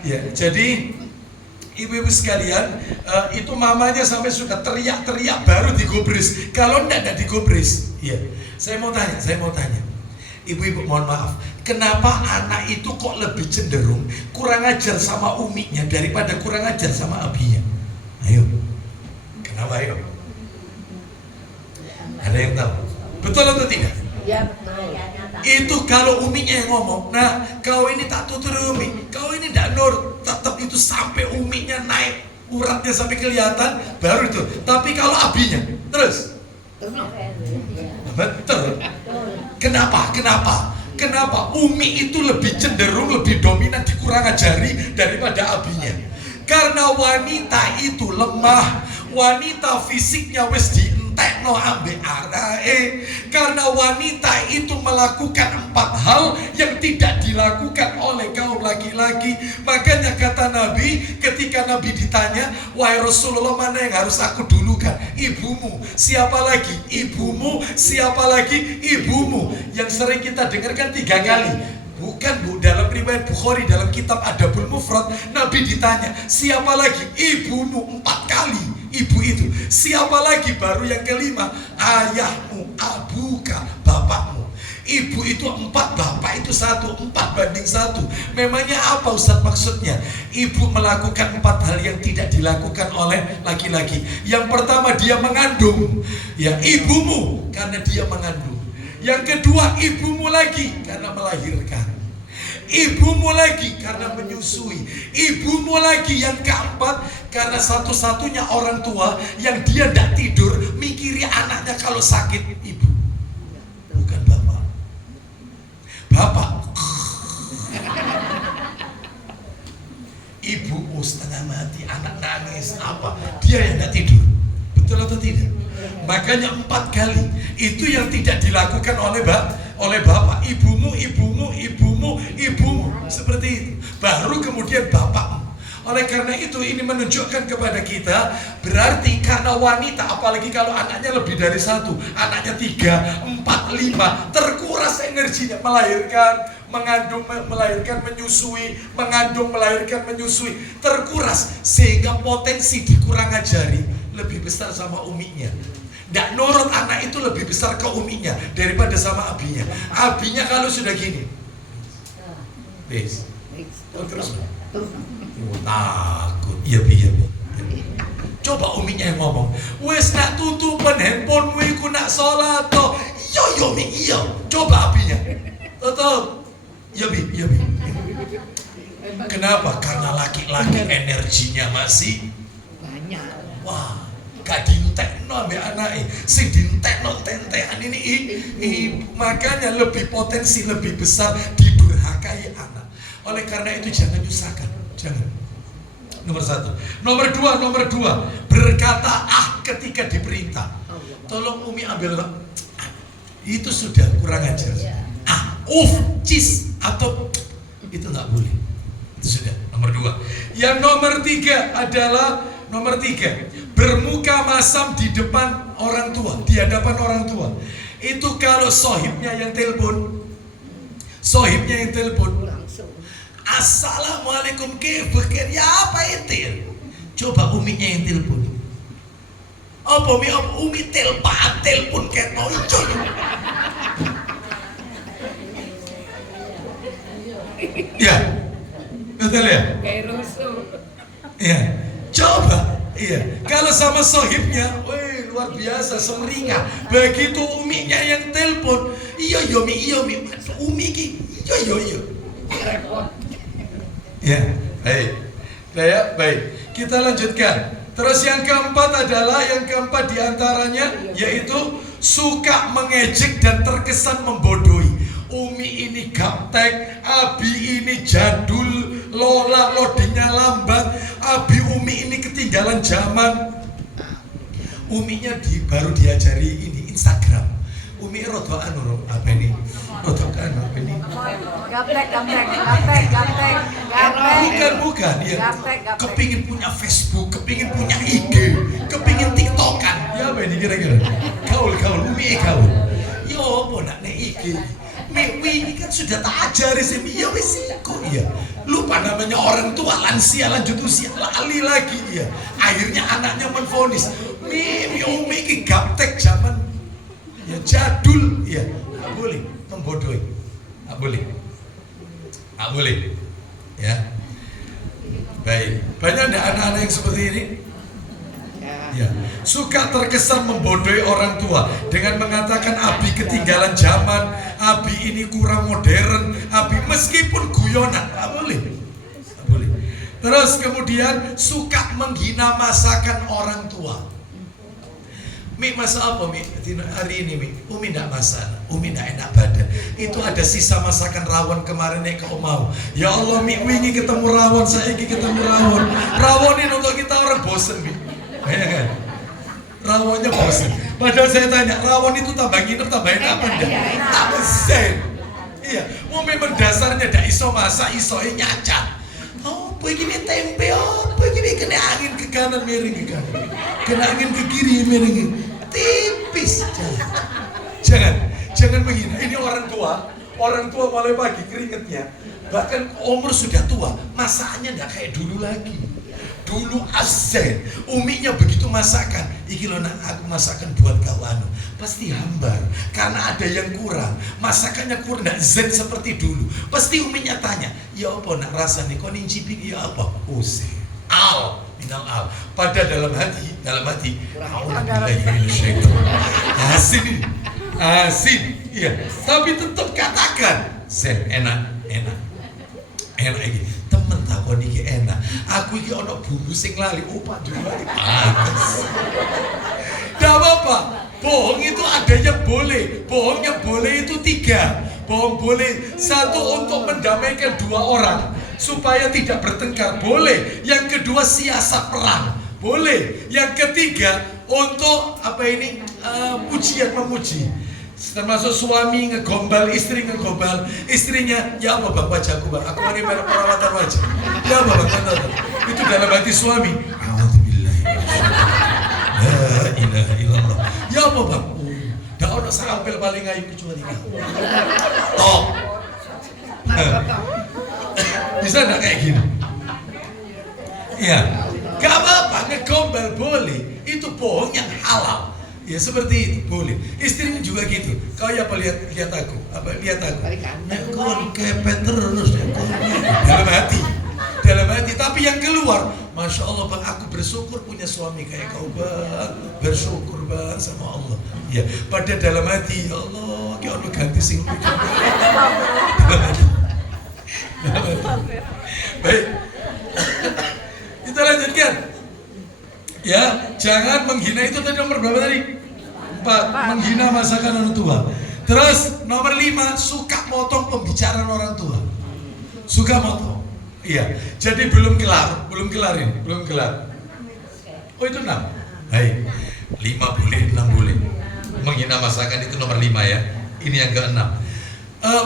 Ya, jadi ibu-ibu sekalian, itu mamanya sampai sudah teriak-teriak baru digubris. Kalau enggak digubris. Ya, saya mau tanya. Ibu-ibu mohon maaf, kenapa anak itu kok lebih cenderung kurang ajar sama uminya daripada kurang ajar sama abinya? Ayo, kenapa ayo? Ada yang tahu? Betul atau tidak? Ya betul. Itu kalau uminya yang ngomong, nah kau ini tak tutur umi, kau ini tidak nurut, tetap itu sampai uminya naik uratnya sampai kelihatan, baru itu. Tapi kalau abinya, terus betul. Kenapa? Umi itu lebih cenderung, lebih dominan dikurang ajari daripada abinya. Karena wanita itu lemah, wanita fisiknya wis dientekno ambek arae. Karena wanita itu melakukan 4 hal yang tidak dilakukan oleh kaum laki-laki. Makanya kata Nabi, ketika Nabi ditanya, wahai Rasulullah, mana yang harus aku dulukan? Ibumu. Siapa lagi? Ibumu. Siapa lagi? Ibumu. Yang sering kita dengarkan 3 kali. Bukan Bu, dalam riwayat Bukhari, dalam kitab Adabul Mufrad, Nabi ditanya, siapa lagi? Ibumu. 4 kali ibu itu. Siapa lagi? Baru yang kelima, ayahmu, abuka, bapakmu. Ibu itu 4, bapak itu 1, 4:1. Memangnya apa Ustaz maksudnya? Ibu melakukan 4 hal yang tidak dilakukan oleh laki-laki. Yang pertama, dia mengandung. Ya, ibumu karena dia mengandung. Yang kedua, ibumu lagi karena melahirkan. Ibumu lagi karena menyusui. Ibumu lagi yang keempat, karena satu-satunya orang tua yang dia tidak tidur mikiri anaknya kalau sakit, ibu. Bukan bapak. Bapak ibu setengah mati, anak nangis, apa? Dia yang tidak tidur. Betul atau tidak? Makanya 4 kali itu yang tidak dilakukan oleh bapak. Ibumu seperti itu. Baru kemudian bapakmu. Oleh karena itu ini menunjukkan kepada kita, berarti karena wanita, apalagi kalau anaknya lebih dari 1, anaknya 3, 4, 5, terkuras energinya melahirkan, mengandung, melahirkan, menyusui, mengandung, melahirkan, menyusui, terkuras sehingga potensi dikurang ajari lebih besar sama uminya. Nggak nurut anak itu lebih besar ke uminya daripada sama abinya. Abinya kalau sudah gini, terus takut, iya. Coba uminya yang ngomong, wes nak tutupan handphonemu iku nak sholat toh. Iya mi, iya. Coba abinya, tetap, iya bi. Kenapa? Karena laki-laki energinya masih banyak. Wah, gak dintekno ambek anake, sing dintekno tentekan ini makanya lebih potensi, lebih besar didurhakai anak. Oleh karena itu jangan nyusahkan, jangan. Nomor 1. Nomor 2, berkata ketika diperintah. Tolong Umi ambil, itu sudah kurang ajar. Cis atau itu nggak boleh. Itu sudah nomor 2. Yang nomor 3 adalah bermuka masam di depan orang tua, di hadapan orang tua. Itu kalau sohibnya yang telepon, Assalamualaikum kebekir, ya apa itu? Coba uminya yang telepon. Apa umi telepon keto itu. Ya, betul ya? Kayak rusuh. Ya, coba. Iya, kalau sama sohibnya, luar biasa, semeringa. Begitu uminya yang telepon, iya mi, umi ki, iya. Ya, baik. Kita lanjutkan. Terus yang keempat diantaranya yaitu suka mengejek dan terkesan membodohi. Umi ini gaptek, abi ini jadul, Lola loadingnya lambat, Abi Umi ini ketinggalan zaman. Uminya baru diajari ini Instagram. Umi rodo anu apa ini? Rodo kan apa ini? Gaptek. Bukan ya. Gaptek. Kepingin punya Facebook, kepingin punya IG, kepingin TikTokan. Ya apa ini kira-kira? Gaul, Umi gaul. Yo, apa nak nek IG? Ini kan sudah tak ajari sih, ya wis kok iya. Lupa namanya orang tua, lansia lanjut usia, lali lagi iya. Akhirnya anaknya menfonis, Umi ki gaptek zaman ya jadul iya. Nggak boleh membodohi, nggak boleh, ya. Baik, banyak ada anak-anak yang seperti ini. Ya, suka terkesan membodohi orang tua dengan mengatakan Abi ketinggalan zaman, Abi ini kurang modern, Abi meskipun guyonan, nggak boleh. Terus kemudian suka menghina masakan orang tua. Mi masak apa Mi? Hari ini Mi, Umi ndak masak, Umi ndak enak badan. Itu ada sisa masakan rawon kemarin yang kau mau. Ya Allah Mi, wingi ketemu rawon, saiki ketemu rawon. Rawon ini untuk kita orang bosen Mi. Kan? Rawonnya bosan. Padahal saya tanya, rawon itu tambah nginep, tambahin apa enggak? Tambah zen. Iya, mau memang dasarnya ndak iso masak, iso nyacat. Oh, begini tempe, begini kena angin ke kanan miring ke kanan, kena angin ke kiri miring. Tipis. Jangan begini. Ini orang tua mulai pagi keringetnya. Bahkan umur sudah tua, masakannya ndak kayak dulu lagi. Dulu asen, uminya begitu masakan. Iki lo nak aku masakan buat kau anu, pasti hambar karena ada yang kurang. Masakannya kurang, ndak zen seperti dulu. Pasti uminya tanya, ya apa nak rasanya? Kau nincipin ya apa? Use, minal al. Pada dalam hati, asin, iya. Tapi tetap katakan, zen enak iki. Temen takon iki enak. Aku iki ono bumbu sing lali opak dulu. Enggak apa-apa. Bohong itu adanya boleh. Bohongnya boleh itu 3. Bohong boleh 1 untuk mendamaikan 2 orang supaya tidak bertengkar. Boleh. Yang kedua siasat perang. Boleh. Yang ketiga untuk apa ini? Pujian memuji. Termasuk suami ngegombal, istri ngegombal istrinya, ya apa bang wajahku bang, aku mau merek perawatan wajah. Ya apa bang, itu dalam hati suami. Alhamdulillah. La ilaha illallah. Ya apa bang? Dak ono sarampel paling ayu kecuali kau. Top. Bisa enggak kayak gini? Iya. Gak apa-apa, ngegombal boleh. Itu bohong yang halal. Ya seperti itu boleh. Istrinya juga gitu. Kau ya apa lihat aku? Lihat aku? Kau kepet terus ya. Dalam hati. Tapi yang keluar, masya Allah bang, aku bersyukur punya suami kayak kau bang. Bersyukur bang sama Allah. Ya. Pada dalam hati, ya Allah, kau udah ganti sing. Baik. Kita lanjutkan. Ya, jangan menghina, itu tadi nomor berapa tadi? 4, menghina masakan orang tua. Terus nomor 5, suka motong pembicaraan orang tua. Suka motong. Iya. Jadi belum kelar ini. Oh itu 6. Baik. 5 boleh, 6 boleh. Menghina masakan itu nomor 5 ya. Ini yang ke-6.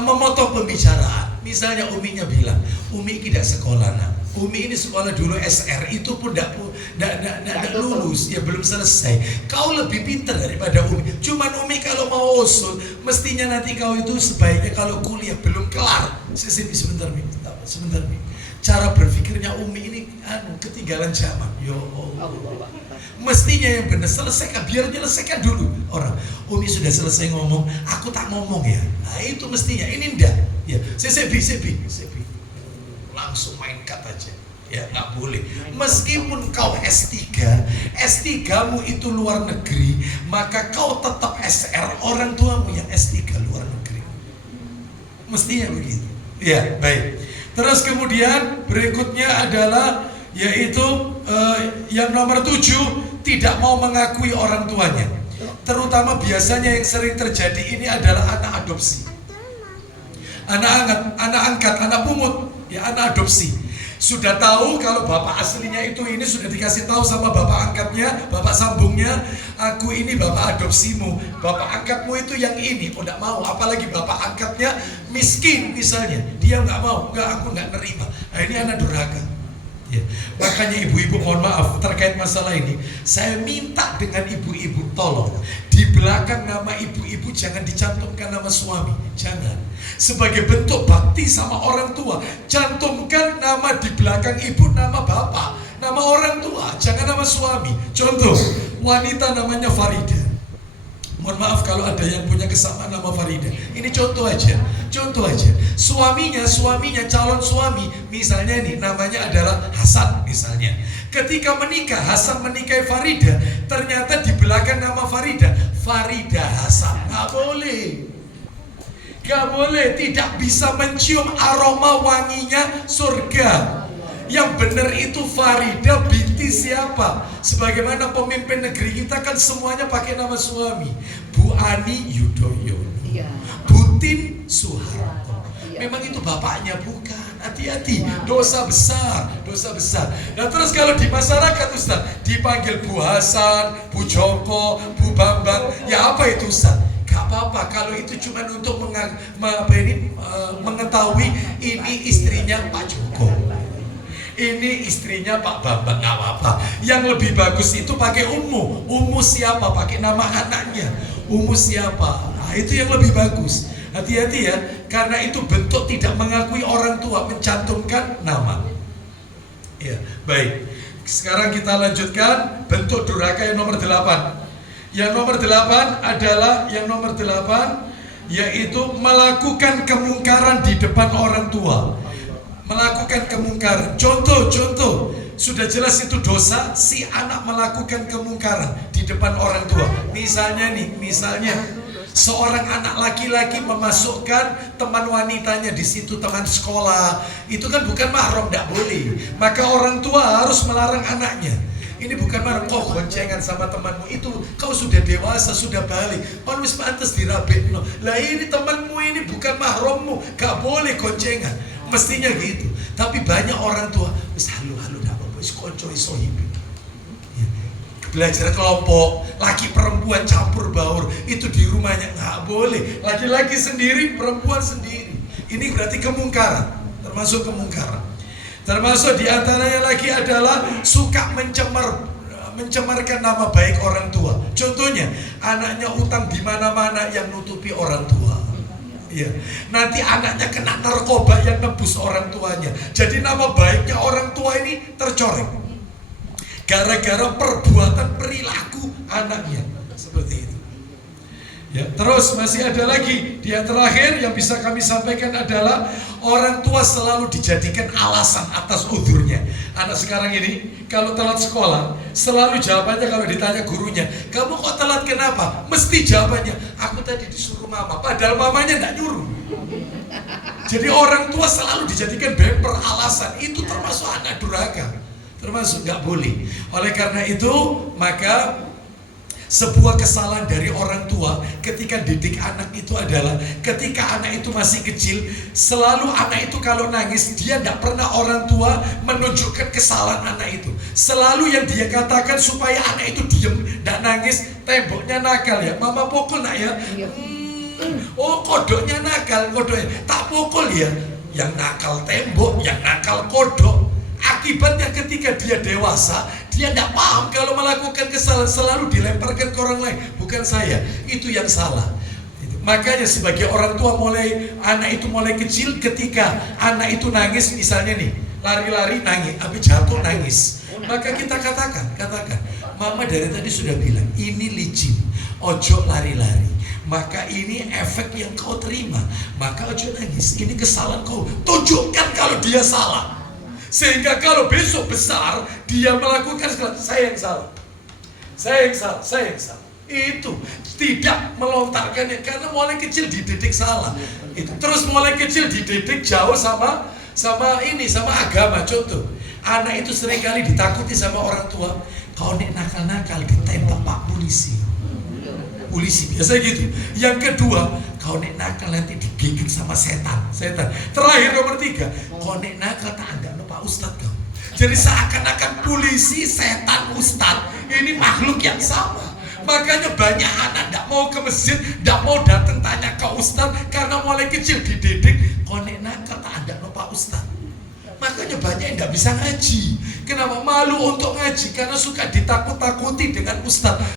Memotong pembicaraan. Misalnya uminya bilang, Umi tidak sekolah nak. Umi ini sekolah dulu SR, itu pun tidak lulus, ya belum selesai. Kau lebih pintar daripada Umi. Cuman Umi kalau mau usul, mestinya nanti kau itu sebaiknya kalau kuliah belum kelar. Sebentar Mi. Cara berpikirnya Umi ini ketinggalan zaman. Ya Allah. Mestinya yang benar selesaikan, biar menyelesaikan dulu orang. Umi sudah selesai ngomong, aku tak ngomong ya. Nah itu mestinya, ini enggak. Ya, sebi. Langsung main cut aja. Ya nggak boleh. Meskipun kau S3-mu itu luar negeri, maka kau tetap SR, orang tuamu yang S3 luar negeri. Mestinya begitu. Ya baik. Terus kemudian berikutnya adalah yaitu yang nomor 7, tidak mau mengakui orang tuanya. Terutama biasanya yang sering terjadi ini adalah anak adopsi, anak angkat, anak pungut, ya anak adopsi. Sudah tahu kalau bapak aslinya itu ini, sudah dikasih tahu sama bapak angkatnya, bapak sambungnya, aku ini bapak adopsimu, bapak angkatmu itu yang ini. Oh enggak mau, apalagi bapak angkatnya miskin misalnya, dia enggak mau, enggak, aku enggak nerima. Nah ini anak durhaka. Ya. Makanya ibu-ibu mohon maaf terkait masalah ini, saya minta dengan ibu-ibu tolong di belakang nama ibu-ibu jangan dicantumkan nama suami, jangan. Sebagai bentuk bakti sama orang tua, cantumkan nama di belakang ibu, nama bapak, nama orang tua, jangan nama suami. Contoh, wanita namanya Farida. Mohon maaf kalau ada yang punya kesamaan nama Farida. Ini contoh aja, contoh aja. Suaminya, calon suami, misalnya nih namanya adalah Hasan misalnya. Ketika menikah, Hasan menikahi Farida, ternyata di belakang nama Farida, Farida Hasan. Nggak boleh. Nggak boleh, tidak bisa mencium aroma wanginya surga. Yang benar itu Farida binti siapa? Sebagaimana pemimpin negeri kita kan semuanya pakai nama suami. Bu Ani Yudhoyono, Butin Soeharto. Memang itu bapaknya, bukan. Hati-hati, dosa besar, dosa besar. Nah terus kalau di masyarakat Ustaz dipanggil Bu Hasan, Bu Joko, Bu Bambang, ya apa itu Ustaz? Gak apa-apa kalau itu cuma untuk mengetahui ini istrinya Pak Joko, ini istrinya Pak Bambang, nggak apa-apa. Yang lebih bagus itu pakai Ummu siapa, pakai nama anaknya, Ummu siapa. Nah, itu yang lebih bagus. Hati-hati ya, karena itu bentuk tidak mengakui orang tua, mencantumkan nama. Ya, baik. Sekarang kita lanjutkan bentuk durhaka yang nomor 8. Yang nomor 8 adalah yaitu melakukan kemungkaran di depan orang tua. Melakukan kemungkaran. Contoh, sudah jelas itu dosa si anak melakukan kemungkaran di depan orang tua. Misalnya seorang anak laki-laki memasukkan teman wanitanya di situ, teman sekolah. Itu kan bukan mahram, tidak boleh. Maka orang tua harus melarang anaknya. Ini bukan mahram, kok goncengan sama temanmu itu, kau sudah dewasa, sudah balik, kan wis pantes dirabekno. Lah ini temanmu ini bukan mahrammu, gak boleh goncengan. Mestinya gitu. Tapi banyak orang tua wis halu-halu dak apa wis kanca iso hidup. Belajar kelompok, laki perempuan campur baur, itu di rumahnya nggak boleh. Laki-laki sendiri, perempuan sendiri. Ini berarti kemungkaran, termasuk kemungkaran. Termasuk diantaranya lagi adalah suka mencemarkan nama baik orang tua. Contohnya, anaknya utang di mana-mana yang nutupi orang tua. Ya. Nanti anaknya kena narkoba yang nebus orang tuanya. Jadi nama baiknya orang tua ini tercoreng. Gara-gara perbuatan perilaku anaknya. Seperti itu. Ya, terus masih ada lagi. Yang terakhir yang bisa kami sampaikan adalah orang tua selalu dijadikan alasan atas udhurnya. Anak sekarang ini kalau telat sekolah, selalu jawabannya kalau ditanya gurunya, kamu kok telat kenapa? Mesti jawabannya, aku tadi disuruh mama. Padahal mamanya tidak nyuruh. Jadi orang tua selalu dijadikan bemper alasan. Itu termasuk anak durhaka. Termasuk nggak boleh. Oleh karena itu maka sebuah kesalahan dari orang tua ketika didik anak itu adalah ketika anak itu masih kecil, selalu anak itu kalau nangis dia tidak pernah orang tua menunjukkan kesalahan anak itu. Selalu yang dia katakan supaya anak itu diam, tidak nangis, temboknya nakal ya, mama pukul nak ya. Oh kodoknya nakal, kodoknya tak pukul ya. Yang nakal tembok, yang nakal kodok. Akibatnya ketika dia dewasa, dia tidak paham kalau melakukan kesalahan, selalu dilemparkan ke orang lain. Bukan saya, itu yang salah. Makanya sebagai orang tua anak itu mulai kecil, ketika anak itu nangis misalnya nih, lari-lari nangis, habis jatuh nangis, maka kita katakan, mama dari tadi sudah bilang, ini licin, ojo lari-lari. Maka ini efek yang kau terima, maka ojo nangis, ini kesalahan kau, tunjukkan kalau dia salah. Sehingga kalau besok besar dia melakukan saya yang salah. Itu tidak melontarkannya karena mulai kecil dididik salah. Itu terus mulai kecil dididik jauh sama agama. Contoh, anak itu seringkali ditakuti sama orang tua. Kau nek nakal-nakal ditembak Pak polisi biasa gitu. Yang kedua, kau nek nakal nanti digigit sama setan. Terakhir nomor 3, kau nek nakal tak anggap Pak Ustadz kamu. Jadi seakan-akan polisi, setan, Ustadz ini makhluk yang sama. Makanya banyak anak tidak mau ke masjid, tidak mau datang tanya ke Ustadz, karena mulai kecil dididik konek nakal tak ada Pak Ustadz. Makanya banyak yang tidak bisa ngaji. Kenapa? Malu untuk ngaji karena suka ditakut-takuti dengan Ustadz.